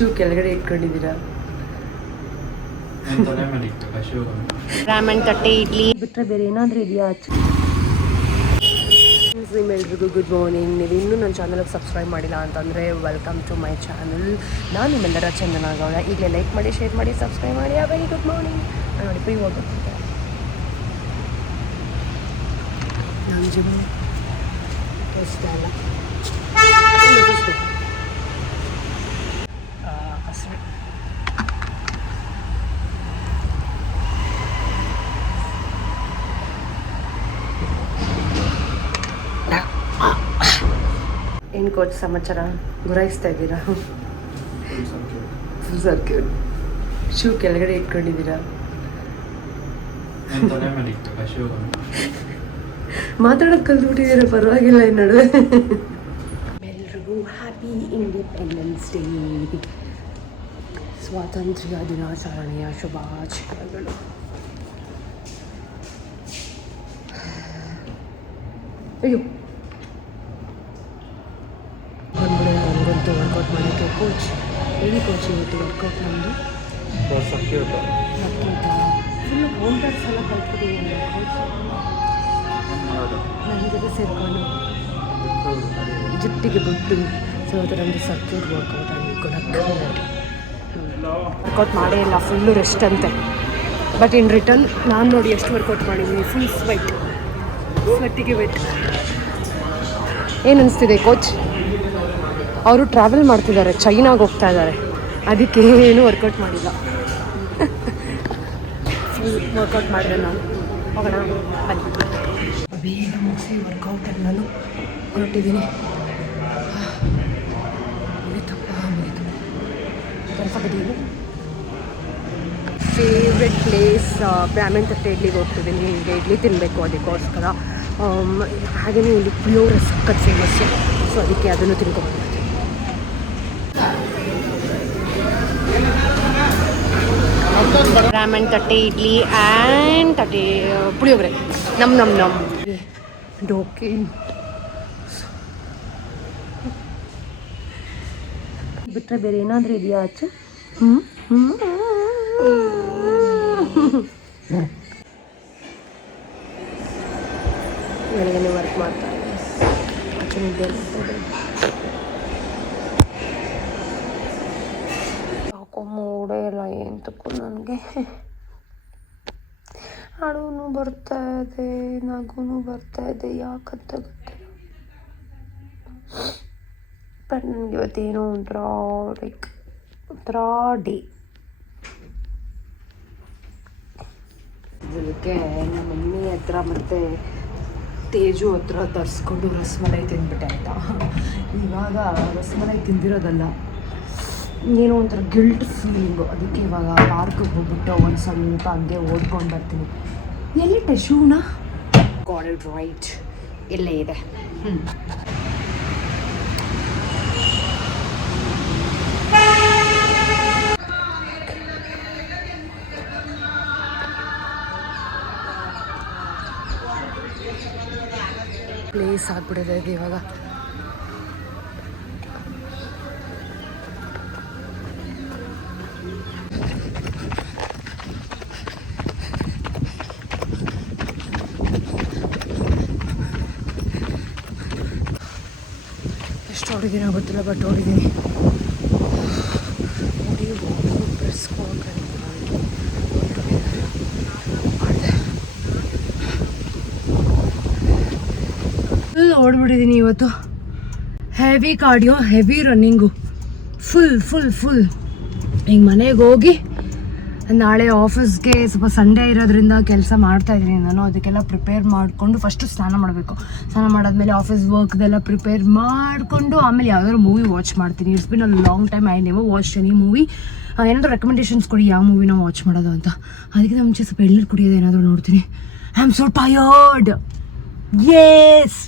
Shoe ಕೆಳಗಡೆ ಇಟ್ಕೊಂಡಿದ್ದೀರಾ? ರಾಮನ್ ತಟ್ಟೆ ಇಡ್ಲಿ ಬಿಟ್ಟರೆ ಬೇರೆ ಏನಾದರೂ ಇದೆಯಾ? ನಿಮ್ಮೆಲ್ರಿಗೂ ಗುಡ್ ಮಾರ್ನಿಂಗ್. ನೀವು ಇನ್ನೂ ನನ್ನ ಚಾನಲ್ಗೆ ಸಬ್ಸ್ಕ್ರೈಬ್ ಮಾಡಿಲ್ಲ ಅಂತಂದರೆ ವೆಲ್ಕಮ್ ಟು ಮೈ ಚಾನಲ್. ನಾನು ನಿಮ್ಮೆಲ್ಲರ ಚಂದನ ಗೌಡ. ಈಗಲೇ ಲೈಕ್ ಮಾಡಿ, ಶೇರ್ ಮಾಡಿ, ಸಬ್ಸ್ಕ್ರೈಬ್ ಮಾಡಿ. Very good morning. ನೋಡಿ ಫ್ರೀ ಹೋಗ್ಬೇಕು ನಮ್ಮ ಜೀವನ ಅಷ್ಟೇ ಅಲ್ಲ ಅಷ್ಟೇ. ಏನು ಕೋಚ್ ಸಮಾಚಾರ? ಗುರಾಯಿಸ್ತಾ ಇದ್ದೀರಾ? Full circuit. ಶೂ ಕೆಳಗಡೆ ಇಟ್ಕೊಂಡಿದ್ದೀರಾ? ಮಾತಾಡೋದು ಕಲ್ತ್ಬಿಟ್ಟಿದ್ದೀರಾ, ಪರವಾಗಿಲ್ಲ. ಈ ನಡುವೆ ಎಲ್ರಿಗೂ ಹ್ಯಾಪಿ ಇಂಡಿಪೆಂಡೆನ್ಸ್ ಡೇ, ಸ್ವಾತಂತ್ರ್ಯ ದಿನಾಚರಣೆಯ ಶುಭಾಶಯಗಳು. ಅಯ್ಯೋ ನನಗಂತೂ ವರ್ಕೌಟ್ ಮಾಡೋಕ್ಕೆ ಕೋಚ್ ಹೇಳಿ ಕೋಚ್. ಇವತ್ತು ವರ್ಕೌಟ್ ನಮ್ಮದು ಫುಲ್ಲು ಕೌಂಟರ್ಸ್ ಎಲ್ಲ ಕಲ್ತ್ಬಿಟ್ಟಿದ್ದೀನಿ ಕೋಚ್. ನನ್ನ ಜೊತೆ ಸೇರಿಕೊಂಡು ಜುಟ್ಟಿಗೆ ಬಿಟ್ಟು ಸೊ ಅದರಲ್ಲಿ ಸರ್ಕ್ಯೂಟ್ ವರ್ಕೌಟ್ ಆಗಿಕೊಡಕ್ಕೆ ವರ್ಕೌಟ್ ಮಾಡೇ ಇಲ್ಲ, ಫುಲ್ಲು ರೆಸ್ಟ್ ಅಂತೆ. ಬಟ್ ಇನ್ ರಿಟರ್ನ್ ನಾನು ನೋಡಿ ಎಷ್ಟು ವರ್ಕೌಟ್ ಮಾಡಿದ್ದೀನಿ, ಫುಲ್ ಸ್ವೆಟ್ಟಿಗೆ ವೆಟ್. ಏನು ಅನಿಸ್ತಿದೆ ಕೋಚ್? ಅವರು ಟ್ರಾವೆಲ್ ಮಾಡ್ತಿದ್ದಾರೆ, ಚೈನಾಗೆ ಹೋಗ್ತಾ ಇದ್ದಾರೆ, ಅದಕ್ಕೆ ಏನೂ ವರ್ಕೌಟ್ ಮಾಡಿಲ್ಲ. ಫುಲ್ ವರ್ಕೌಟ್ ಮಾಡಿದೆ ನಾನು. ಹೋಗೋಣ ಬನ್ನಿ. ಬೇಗ ಮುಗಿಸಿ ವರ್ಕೌಟ್ ನಾನು ಹೊರಟಿದ್ದೀನಿ. ಮುಗಿತಪ್ಪ ಮುಗಿತು. ಕೆಲಸ ಬಿದ್ದೀವಿ. ಫೇವ್ರೆಟ್ ಪ್ಲೇಸ್ ಬ್ರಾಹ್ಮಣ್ ತಟ್ಟೆ ಇಡ್ಲಿಗೆ ಹೋಗ್ತಿದ್ದೀನಿ. ಈಗ ಇಡ್ಲಿ ತಿನ್ನಬೇಕು, ಅದಕ್ಕೋಸ್ಕರ. ಹಾಗೆಯೇ ಇಲ್ಲಿ ಪುಳಿಯೋಗರೆ ಸಖತ್ ಫೇಮಸ್ಸು, ಸೊ ಅದಕ್ಕೆ ಅದನ್ನು ತಿನ್ಕೊಬಂದಿರ್ತೀನಿ. ರಾಮನ್ ತಟ್ಟೆ ಇಡ್ಲಿ ಆ್ಯಂಡ್ ತಟ್ಟೆ ಪುಳಿಯೋಗರೆ. ನಮ್ ಡೋಕೆ ಬಿಟ್ಟರೆ ಬೇರೆ ಏನಾದರೂ ಇದೆಯಾ ಆಚೆ? ಬೆಳಗ್ಗೆ ವರ್ಕ್ ಮಾಡ್ತಾರೆ, ಆಚೆ ನಿದ್ದೆ ಮಾಡ್ತಾರೆ. ಯಾಕೋ ಮೂಡೇ ಇಲ್ಲ ಎಂತಕ್ಕೂ ನನಗೆ. ಅಳುನೂ ಬರ್ತಾ ಇದೆ, ನಗುನೂ ಬರ್ತಾ ಇದೆ, ಯಾಕಂತ ಗೊತ್ತಿಲ್ಲ. ಬಟ್ ನನಗೆ ಇವತ್ತೇನೋ ಒಂಥರ ಡೇ. ಅದಕ್ಕೆ ನಮ್ಮ ಮಮ್ಮಿ ಹತ್ರ ಮತ್ತು ತೇಜು ಹತ್ರ ತರಿಸ್ಕೊಂಡು ರಸಮಲೈ ತಿಂದ್ಬಿಟ್ಟೆ ಆಯಿತಾ. ಇವಾಗ ರಸಮಲೈ ತಿಂದಿರೋದಲ್ಲ, ಏನೋ ಒಂಥರ ಗಿಲ್ಟ್ ಫೀಲಿಂಗು. ಅದಕ್ಕೆ ಇವಾಗ ಪಾರ್ಕಿಗೆ ಹೋಗ್ಬಿಟ್ಟು ಒಂದು ಸ್ವಲ್ಪ ಹಂಗೆ ಓದ್ಕೊಂಡು ಬರ್ತೀನಿ. ಎಲ್ಲಿಟ್ಟೆ ಶೂನ? ಗಾಟ್ ಇಟ್ ರೈಟ್, ಎಲ್ಲೇ ಇದೆ. ಪ್ಲೇಸ್ ಆಗ್ಬಿಟ್ಟಿದೆ ಇದು ಇವಾಗ. ಎಷ್ಟು ಹೊಡಿದ್ದೀನೋ ಗೊತ್ತಿಲ್ಲ, ಬಟ್ ಹೊಡಿದ್ದೀನಿ. ಪ್ರೆಸ್ ಫುಲ್ ಓಡ್ಬಿಟ್ಟಿದ್ದೀನಿ ಇವತ್ತು. Heavy cardio, heavy running, full. ಈಗ ಮನೆಗೆ ಹೋಗಿ ನಾಳೆ ಆಫೀಸ್ಗೆ ಸ್ವಲ್ಪ ಸಂಡೇ ಇರೋದ್ರಿಂದ ಕೆಲಸ ಮಾಡ್ತಾಯಿದ್ದೀನಿ ನಾನು. ಅದಕ್ಕೆಲ್ಲ ಪ್ರಿಪೇರ್ ಮಾಡಿಕೊಂಡು ಫಸ್ಟು ಸ್ನಾನ ಮಾಡಬೇಕು. ಸ್ನಾನ ಮಾಡಾದ್ಮೇಲೆ ಆಫೀಸ್ ವರ್ಕ್ದೆಲ್ಲ ಪ್ರಿಪೇರ್ ಮಾಡಿಕೊಂಡು ಆಮೇಲೆ ಯಾವ್ದಾದ್ರು ಮೂವಿ ವಾಚ್ ಮಾಡ್ತೀನಿ. It's been a long time I never watch any movie. ಏನಾದರೂ ರೆಕಮೆಂಡೇಷನ್ಸ್ ಕೊಡಿ, ಯಾವ ಮೂವಿನ ವಾಚ್ ಮಾಡೋದು ಅಂತ. ಅದಕ್ಕೆ ಮುಂಚೆ ಸ್ವಲ್ಪ ಎಳ್ನೀರು ಕುಡಿಯೋದು ಏನಾದರೂ ನೋಡ್ತೀನಿ. I am so tired. Yes.